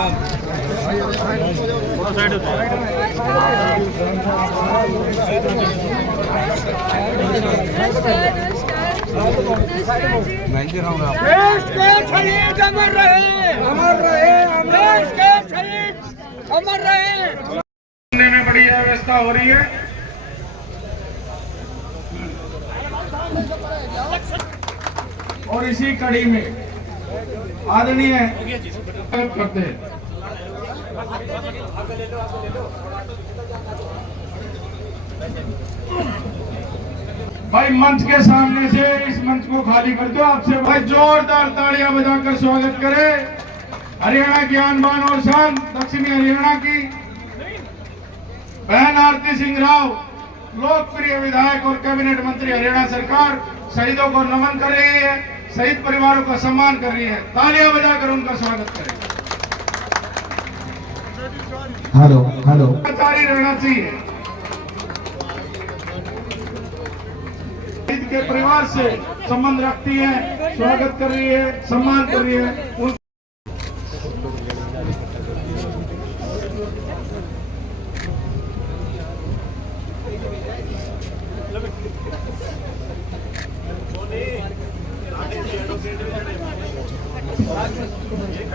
देश के शहीद अमर रहे, अमर रहे, देश के शहीद अमर रहे। में बड़ी व्यवस्था हो रही है। और इसी कड़ी में आदरणीय करते हैं भाई, मंच के सामने से इस मंच को खाली कर दो। आपसे भाई जोरदार तालियां बजाकर स्वागत करें हरियाणा की आन बान और शान दक्षिणी हरियाणा की बहन आरती सिंह राव, लोकप्रिय विधायक और कैबिनेट मंत्री हरियाणा सरकार शहीदों को नमन कर रही है, शहीद परिवारों का सम्मान कर रही है। तालियां बजाकर उनका स्वागत करें। हेलो हेलो जारी रहना चाहिए। शहीद के परिवार से संबंध रखती है, स्वागत कर रही है, सम्मान कर रही है।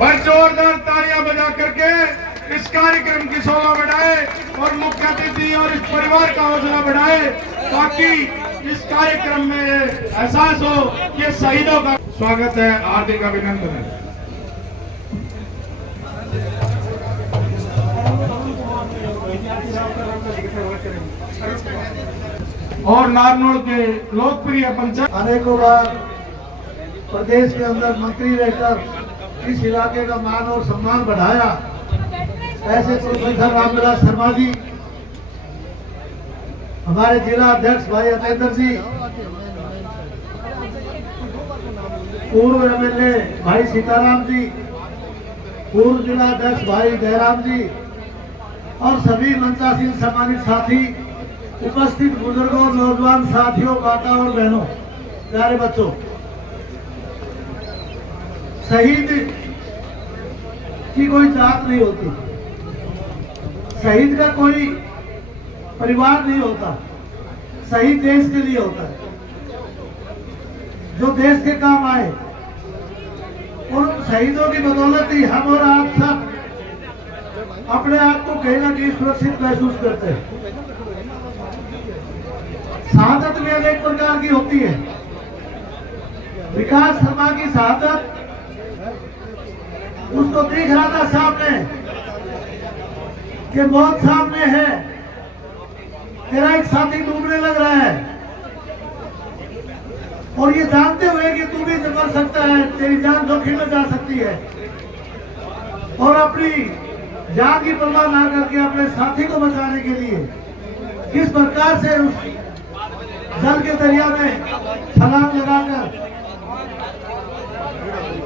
बस जोरदार तालियां बजा करके इस कार्यक्रम की शोभा बढ़ाए और मुख्य अतिथि और इस परिवार का हौसला बढ़ाए, ताकि इस कार्यक्रम में एहसास हो कि शहीदों का स्वागत है। हार्दिक अभिनंदन है। और नारनौल के लोकप्रिय पंचायत अनेकों बार प्रदेश के अंदर मंत्री रहकर इस इलाके का मान और सम्मान बढ़ाया। ऐसे प्रोफेसर रामविलास शर्मा जी, हमारे जिला अध्यक्ष भाई अतेंद्र जी, पूर्व एमएलए भाई सीताराम जी, पूर्व जिला अध्यक्ष भाई जयराम जी और सभी मंचासीन सम्मानित साथी, उपस्थित बुजुर्गों, नौजवान साथियों, माता और बहनों, प्यारे बच्चों, शहीद की कोई जात नहीं होती, शहीद का कोई परिवार नहीं होता। शहीद देश के लिए होता है, जो देश के काम आए। और शहीदों की बदौलत ही हम और आप सब अपने आप को कहीं ना कहीं सुरक्षित महसूस करते हैं। शहादत में अनेक प्रकार की होती है। विकास शर्मा की शहादत, उसको दिख रहा था सामने कि मौत सामने है, तेरा एक साथी डूबने लग रहा है, और ये जानते हुए कि तू भी मर सकता है, तेरी जान जोखिम में जा सकती है, और अपनी जान की परवाह ना करके अपने साथी को बचाने के लिए किस प्रकार से उस जल के दरिया में छलांग लगाकर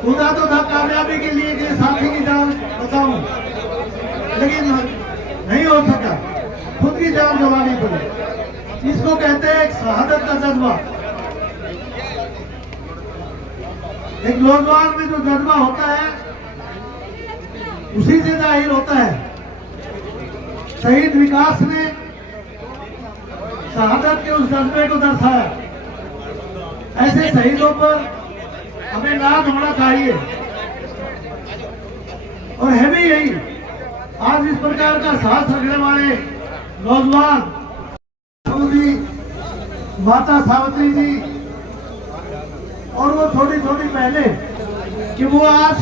खुदा तो था कामयाबी के लिए कि साथी की जान बचाऊं, लेकिन नहीं हो सका, खुद की जान गंवानी पड़ी। इसको कहते हैं एक शहादत का जज्बा। एक नौजवान में जो जज्बा होता है उसी से जाहिर होता है। शहीद विकास ने शहादत के उस जज्बे को दर्शाया। ऐसे शहीदों पर हमें नाज होना चाहिए, और है भी यही। आज इस प्रकार का साहस रखने वाले नौजवान जी, माता सावित्री जी, और वो छोटी छोटी पहले कि वो आज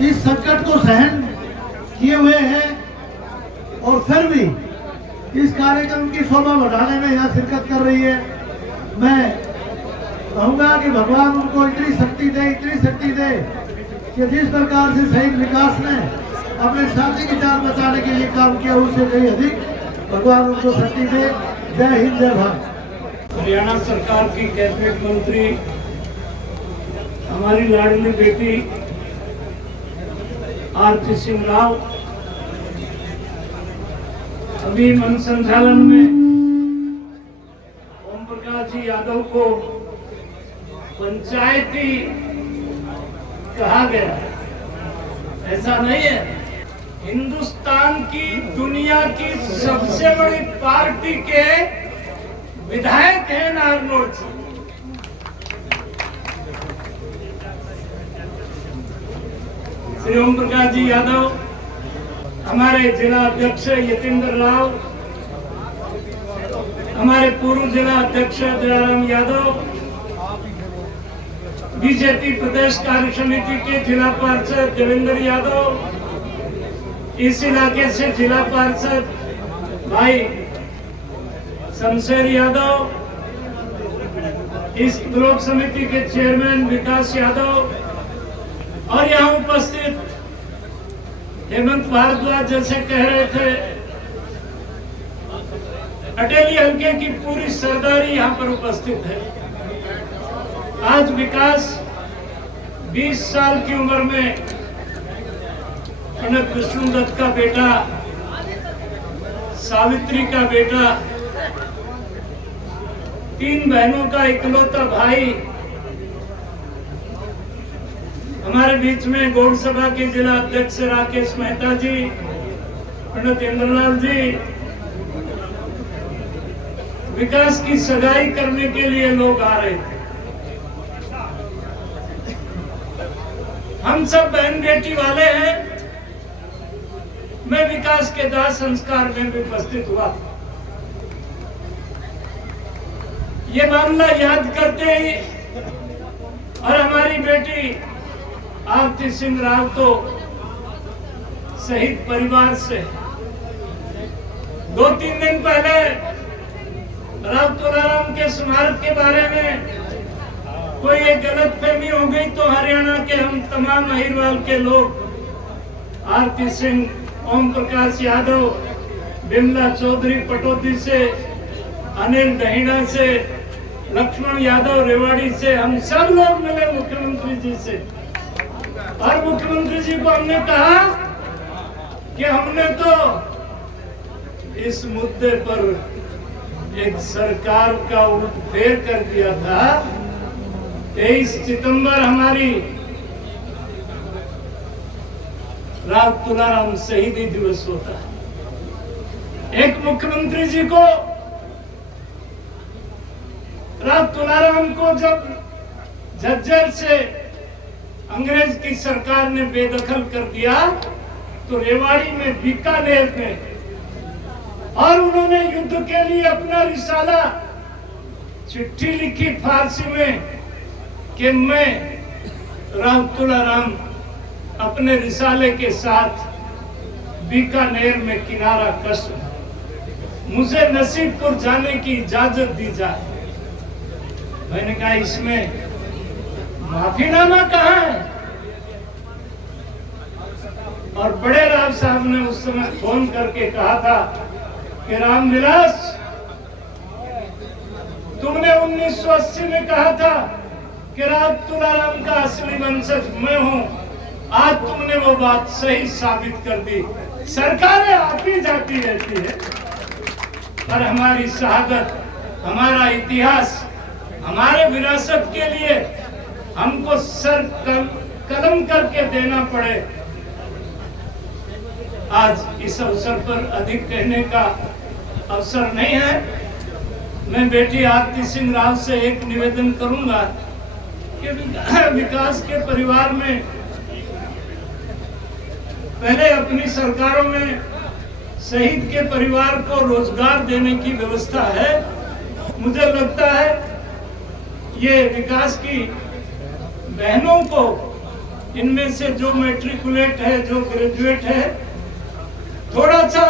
इस संकट को सहन किए हुए हैं, और फिर भी इस कार्यक्रम की शोभा बढ़ाने में यहाँ शिरकत कर रही है। मैं कहूँगा कि भगवान उनको इतनी शक्ति दे कि जिस प्रकार से शहीद विकास ने अपने साथी की जान बचाने के लिए काम किया, उससे कहीं अधिक भगवान उनको शक्ति दे। जय हिंद, जय भारत। हरियाणा सरकार की कैबिनेट मंत्री हमारी लाडली बेटी आरती सिंह राव अभी मन संचालन में ओम प्रकाश जी यादव को पंचायती कहा गया, ऐसा नहीं है। हिंदुस्तान की दुनिया की सबसे बड़ी पार्टी के विधायक हैं नारनौल से। श्री ओम प्रकाश जी यादव, हमारे जिला अध्यक्ष यतीन्द्र राव, हमारे पूर्व जिला अध्यक्ष दयाराम यादव, बीजेपी प्रदेश कार्य समिति के जिला पार्षद देवेंद्र यादव, इस इलाके से जिला पार्षद भाई शमशेर यादव, इस ब्लॉक समिति के चेयरमैन विकास यादव और यहाँ उपस्थित हेमंत भारद्वाज जैसे कह रहे थे, अटेली हल्के की पूरी सरदारी यहाँ पर उपस्थित है। आज विकास 20 साल की उम्र में पंडित विष्णुदत्त का बेटा, सावित्री का बेटा, 3 बहनों का इकलौता भाई, हमारे बीच में गौड़ सभा के जिला अध्यक्ष राकेश मेहता जी, पंडित इंद्रलाल जी, विकास की सगाई करने के लिए लोग आ रहे थे। हम सब बहन बेटी वाले हैं। मैं विकास के दाह संस्कार में भी उपस्थित हुआ। ये मामला याद करते ही, और हमारी बेटी आरती सिंह राव तो शहीद परिवार से 2-3 दिन पहले राव तुलाराम के स्मारक के बारे में कोई एक गलतफहमी हो गई तो हरियाणा के हम तमाम अहिरवाल के लोग आरती सिंह, ओम प्रकाश यादव, बिमला चौधरी पटौदी से, अनिल दहीना से, लक्ष्मण यादव रेवाड़ी से, हम सब लोग मिले मुख्यमंत्री जी से और मुख्यमंत्री जी को हमने कहा कि हमने तो इस मुद्दे पर एक सरकार का उलटफेर कर दिया था। 23 सितंबर हमारी राव तुलाराम शहीदी दिवस होता है। एक मुख्यमंत्री जी को राव तुलाराम को जब झज्जर से अंग्रेज की सरकार ने बेदखल कर दिया तो रेवाड़ी में, बीकानेर में, और उन्होंने युद्ध के लिए अपना रिसाला, चिट्ठी लिखी फारसी में कि मैं राव तुलाराम अपने रिसाले के साथ बीकानेर में किनारा कश, मुझे नसीबपुर जाने की इजाजत दी जाए। मैंने कहा इसमें माफीनामा कहाँ है? और बड़े राव साहब ने उस समय फोन करके कहा था कि रामविलास, तुमने 1980 में कहा था कि राव तुलाराम का असली वंशज मैं हूं, आज तुमने वो बात सही साबित कर दी। सरकारें आती जाती रहती है, पर हमारी शहादत, हमारा इतिहास, हमारे विरासत के लिए हमको सर कदम करके देना पड़े। आज इस अवसर पर अधिक कहने का अवसर नहीं है। मैं बेटी आरती सिंह राव से एक निवेदन करूंगा कि विकास के परिवार में पहले अपनी सरकारों में शहीद के परिवार को रोजगार देने की व्यवस्था है। मुझे लगता है ये विकास की बहनों को, इनमें से जो मैट्रिकुलेट है, जो ग्रेजुएट है, थोड़ा सा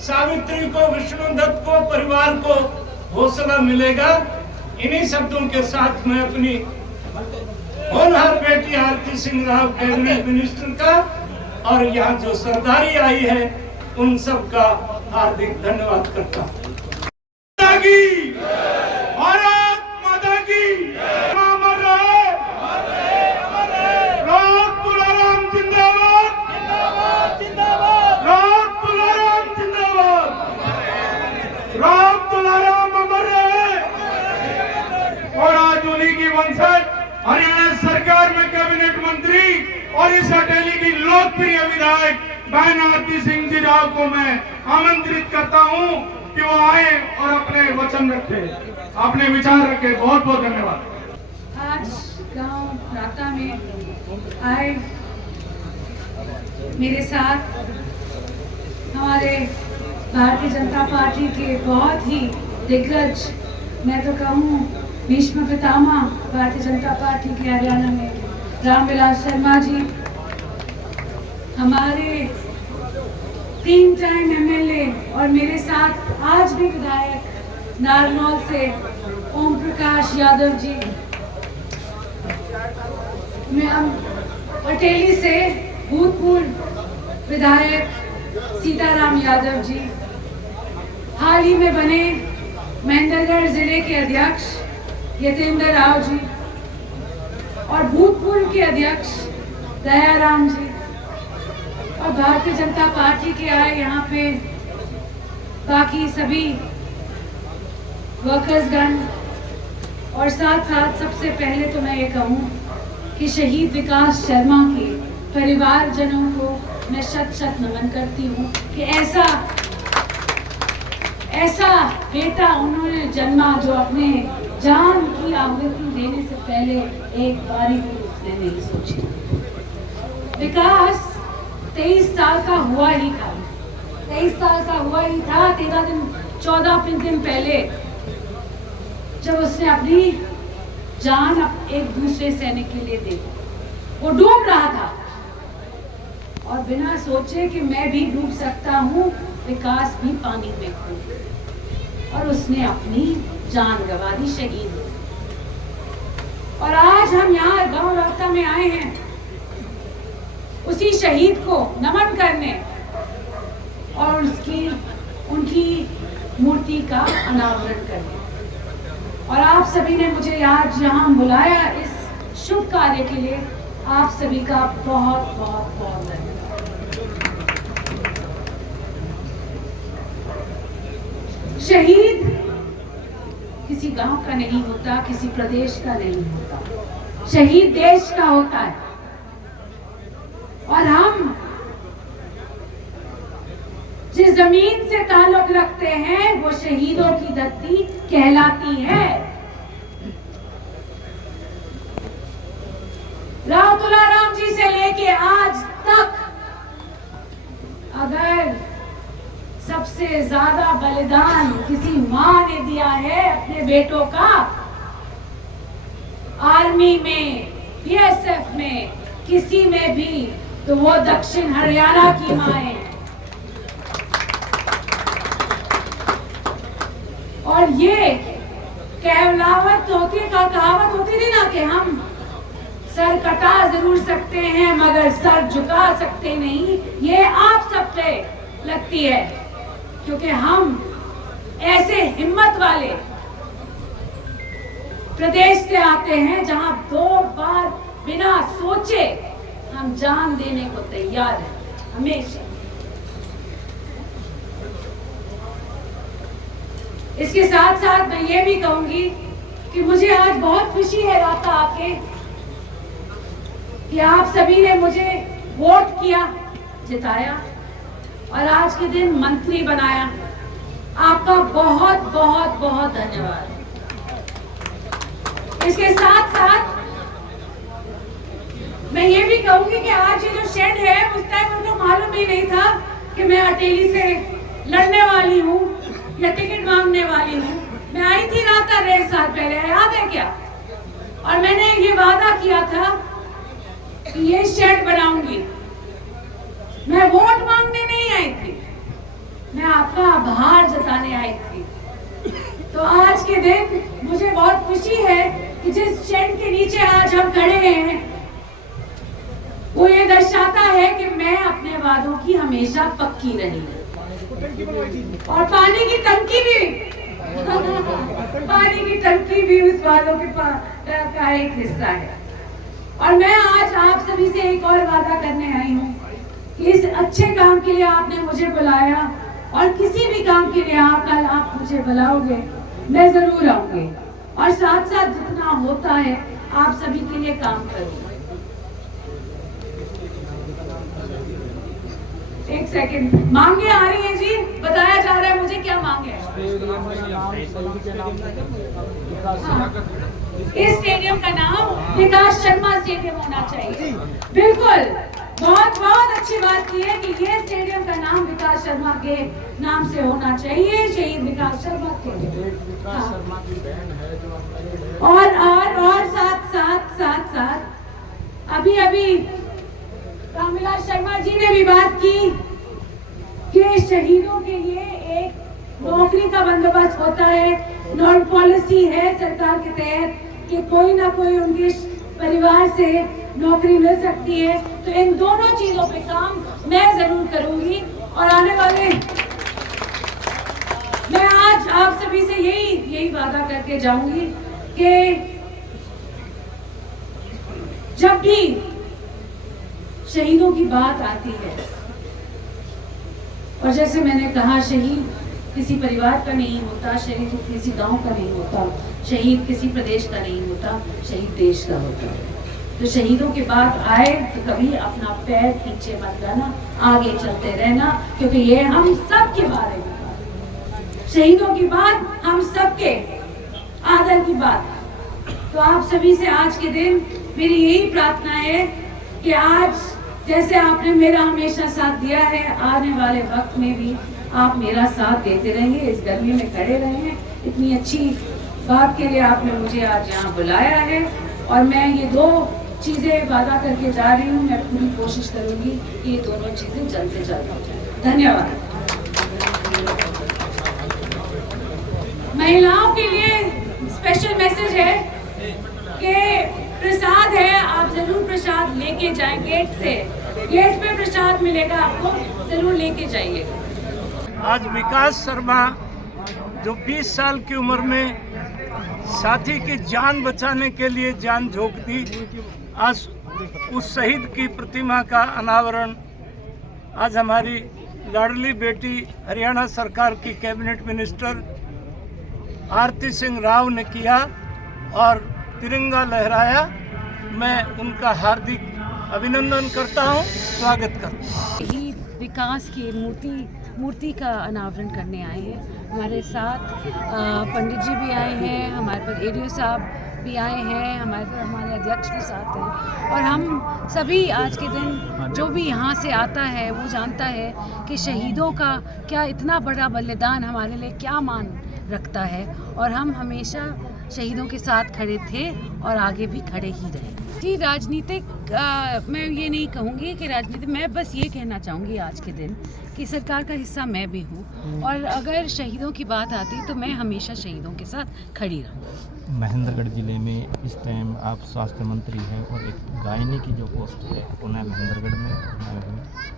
सावित्री को, विष्णुदत्त को, परिवार को हौसला मिलेगा। इन्हीं शब्दों के साथ मैं अपनी होनहार बेटी आरती सिंह राव, कैबिनेट मिनिस्टर का, और यहाँ जो सरदारी आई है उन सब का हार्दिक धन्यवाद करता हूँ। हरियाणा सरकार में कैबिनेट मंत्री और इस हटेली की लोकप्रिय विधायक बहन आरती सिंह जी राव को मैं आमंत्रित करता हूं कि वो आए और अपने वचन रखे, अपने विचार रखे। बहुत बहुत धन्यवाद। आज गांव राता में आए मेरे साथ हमारे भारतीय जनता पार्टी के बहुत ही दिग्गज, मैं तो कहूँ भीष्म पितामह भारतीय जनता पार्टी के हरियाणा में रामविलास शर्मा जी, हमारे 3 टाइम एमएलए और मेरे साथ आज भी विधायक नारनौल से ओम प्रकाश यादव जी, मैं अटेली से भूतपूर्व विधायक सीताराम यादव जी, हाल ही में बने महेंद्रगढ़ जिले के अध्यक्ष यतेंद्र राव जी और भूतपूर्व के अध्यक्ष दयाराम जी, और भारतीय जनता पार्टी के आए यहाँ पे बाकी सभी वर्कर्सगण, और साथ साथ सबसे पहले तो मैं ये कहूँ कि शहीद विकास शर्मा के परिवारजनों को मैं शत शत नमन करती हूँ कि ऐसा बेटा उन्होंने जन्मा जो अपने जान की आहुति देने से पहले एक बारी भी उसने नहीं सोची। विकास 23 साल का हुआ ही था, 23 साल का हुआ ही था 14 दिन पहले, जब उसने अपनी जान एक दूसरे सैनिक के लिए दी। वो डूब रहा था और बिना सोचे कि मैं भी डूब सकता हूँ, विकास भी पानी में खो गया और उसने अपनी जान गंवा दी, शहीद। और आज हम यहाँ गांव राता में आए हैं उसी शहीद को नमन करने और उनकी मूर्ति का अनावरण करने। और आप सभी ने मुझे आज यहाँ बुलाया इस शुभ कार्य के लिए, आप सभी का बहुत बहुत बहुत धन्यवाद। शहीद किसी गांव का नहीं होता, किसी प्रदेश का नहीं होता, शहीद देश का होता है। और हम जिस जमीन से ताल्लुक रखते हैं वो शहीदों की धरती कहलाती है। राव तुलाराम जी से लेके आज तक अगर सबसे ज्यादा बलिदान किसी मां ने दिया है अपने बेटों का, आर्मी में, बीएसएफ में, किसी में भी, तो वो दक्षिण हरियाणा की मां है। और ये कहावत होती थी ना कि हम सर कटा जरूर सकते हैं मगर सर झुका सकते नहीं, ये आप सब पे लगती है, क्योंकि हम ऐसे हिम्मत वाले प्रदेश से आते हैं जहां 2 बार बिना सोचे हम जान देने को तैयार हैं हमेशा। इसके साथ साथ मैं ये भी कहूंगी कि मुझे आज बहुत खुशी है राता आके कि आप सभी ने मुझे वोट किया, जिताया और आज के दिन मंत्री बनाया। आपका बहुत बहुत बहुत धन्यवाद। इसके साथ साथ मैं ये भी कहूंगी कि आज ये जो शेड है उस टाइम उनको मालूम ही नहीं था कि मैं अटेली से लड़ने वाली हूँ या टिकट मांगने वाली हूँ। मैं आई थी राता 1.5 साल पहले, याद है क्या? और मैंने ये वादा किया था कि ये शेड बनाऊंगी। मैं वोट मांगने नहीं आई थी, मैं आपका आभार जताने आई थी। तो आज के दिन मुझे बहुत खुशी है कि जिस शेड के नीचे आज हम खड़े हैं वो ये दर्शाता है कि मैं अपने वादों की हमेशा पक्की रही। और पानी की टंकी भी पानी की टंकी भी उस वादों के का एक हिस्सा है। और मैं आज आप सभी से एक और वादा करने आई हूँ कि इस अच्छे काम के लिए आपने मुझे बुलाया और किसी भी काम के लिए कल आप मुझे बुलाओगे, मैं जरूर आऊंगी और साथ साथ जितना होता है आप सभी के लिए काम करूंगी। सेकंड, मांगे आ रही है जी, बताया जा रहा है मुझे क्या मांगे है। इस स्टेडियम का नाम विकास शर्मा स्टेडियम होना चाहिए। बिल्कुल, बहुत बहुत अच्छी बात की है कि ये स्टेडियम का नाम विकास शर्मा के नाम से होना चाहिए, शहीद विकास शर्मा के। और साथ अभी रामविलास शर्मा जी ने भी बात की कि शहीदों के लिए एक नौकरी का बंदोबस्त होता है, नॉन पॉलिसी है सरकार के तहत कि कोई ना कोई उनके परिवार से नौकरी मिल सकती है। तो इन दोनों चीजों पे काम मैं जरूर करूंगी और आने वाले मैं आज आप सभी से यही वादा करके जाऊंगी कि जब भी शहीदों की बात आती है, और जैसे मैंने कहा, शहीद किसी परिवार का नहीं होता, शहीद किसी गांव का नहीं होता, शहीद किसी प्रदेश का नहीं होता, शहीद देश का होता है। तो शहीदों की बात आए तो कभी अपना पैर पीछे मत करना, आगे चलते रहना, क्योंकि ये हम सब के बारे में बात, शहीदों की बात हम सबके आदर की बात। तो आप सभी से आज के दिन मेरी यही प्रार्थना है कि आज जैसे आपने मेरा हमेशा साथ दिया है, आने वाले वक्त में भी आप मेरा साथ देते रहेंगे, इस गर्मी में खड़े रहे। इतनी अच्छी बात के लिए आपने मुझे आज यहाँ बुलाया है और मैं ये दो चीज़ें वादा करके जा रही हूँ। मैं पूरी कोशिश करूँगी कि ये दोनों चीज़ें जल्द से जल्द हो जाए। धन्यवाद। महिलाओं के लिए स्पेशल मैसेज है कि प्रसाद है, आप जरूर प्रसाद लेके जाएं गेट से, गेट पे प्रसाद मिलेगा आपको, जरूर लेके जाइएगा। आज विकास शर्मा जो 20 साल की उम्र में साथी की जान बचाने के लिए जान झोंक दी, आज उस शहीद की प्रतिमा का अनावरण आज हमारी लाडली बेटी हरियाणा सरकार की कैबिनेट मिनिस्टर आरती सिंह राव ने किया और तिरंगा लहराया। मैं उनका हार्दिक अभिनंदन करता हूं, स्वागत करता हूं। शहीद विकास की मूर्ति का अनावरण करने आए हैं। हमारे साथ पंडित जी भी आए हैं, हमारे पास एडीओ साहब भी आए हैं, हमारे अध्यक्ष भी साथ हैं, और हम सभी आज के दिन जो भी यहाँ से आता है वो जानता है कि शहीदों का क्या इतना बड़ा बलिदान हमारे लिए क्या मान रखता है, और हम हमेशा शहीदों के साथ खड़े थे और आगे भी खड़े ही रहे। जी, राजनीतिक मैं ये नहीं कहूँगी कि राजनीति, मैं बस ये कहना चाहूँगी आज के दिन कि सरकार का हिस्सा मैं भी हूँ, और अगर शहीदों की बात आती तो मैं हमेशा शहीदों के साथ खड़ी रहूँ। महेंद्रगढ़ ज़िले में इस टाइम आप स्वास्थ्य मंत्री हैं और एक गायनी की जो पोस्ट है उन्हें महेंद्रगढ़ में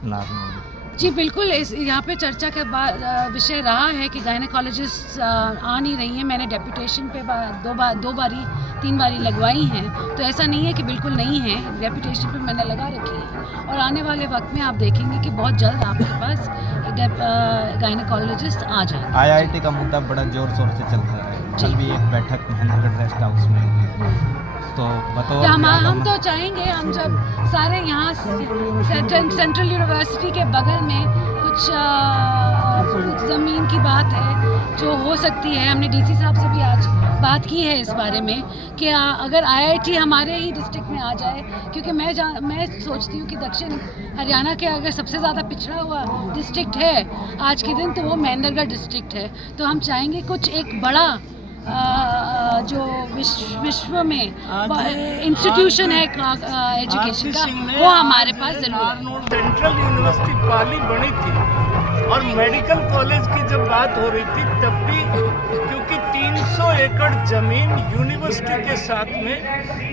नारनौल। जी बिल्कुल, इस यहाँ पे चर्चा का विषय रहा है कि गायनेकोलॉजिस्ट आ नहीं रही हैं। मैंने डेपुटेशन पे तीन बारी लगवाई हैं, तो ऐसा नहीं है कि बिल्कुल नहीं है, डेपुटेशन पे मैंने लगा रखी है, और आने वाले वक्त में आप देखेंगे कि बहुत जल्द आपके पास गायनेकोलॉजिस्ट आ जाएंगे। आईआईटी का मुद्दा बड़ा जोर शोर से चल रहा है, कल भी एक बैठक महेंद्रगढ़ रेस्ट हाउस में, तो बतौर हम तो चाहेंगे, हम जब सारे यहाँ सेंट्रल यूनिवर्सिटी के बगल में कुछ ज़मीन की बात है जो हो सकती है, हमने डीसी साहब से भी आज बात की है इस बारे में कि अगर आईआईटी हमारे ही डिस्ट्रिक्ट में आ जाए, क्योंकि मैं सोचती हूँ कि दक्षिण हरियाणा के अगर सबसे ज़्यादा पिछड़ा हुआ डिस्ट्रिक्ट है आज के दिन तो वो महेंद्रगढ़ डिस्ट्रिक्ट है। तो हम चाहेंगे कुछ एक बड़ा जो विश्व में इंस्टीट्यूशन है एजुकेशन का, वो हमारे पास जरूर है। सेंट्रल यूनिवर्सिटी पाली बनी थी और मेडिकल कॉलेज की जब बात हो रही थी तब भी, क्योंकि 300 एकड़ जमीन यूनिवर्सिटी के साथ में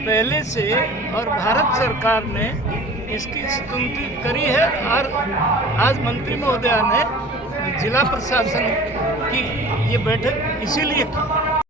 पहले से और भारत सरकार ने इसकी स्तुति करी है, और आज मंत्री महोदया ने जिला प्रशासन की ये बैठक इसीलिए की।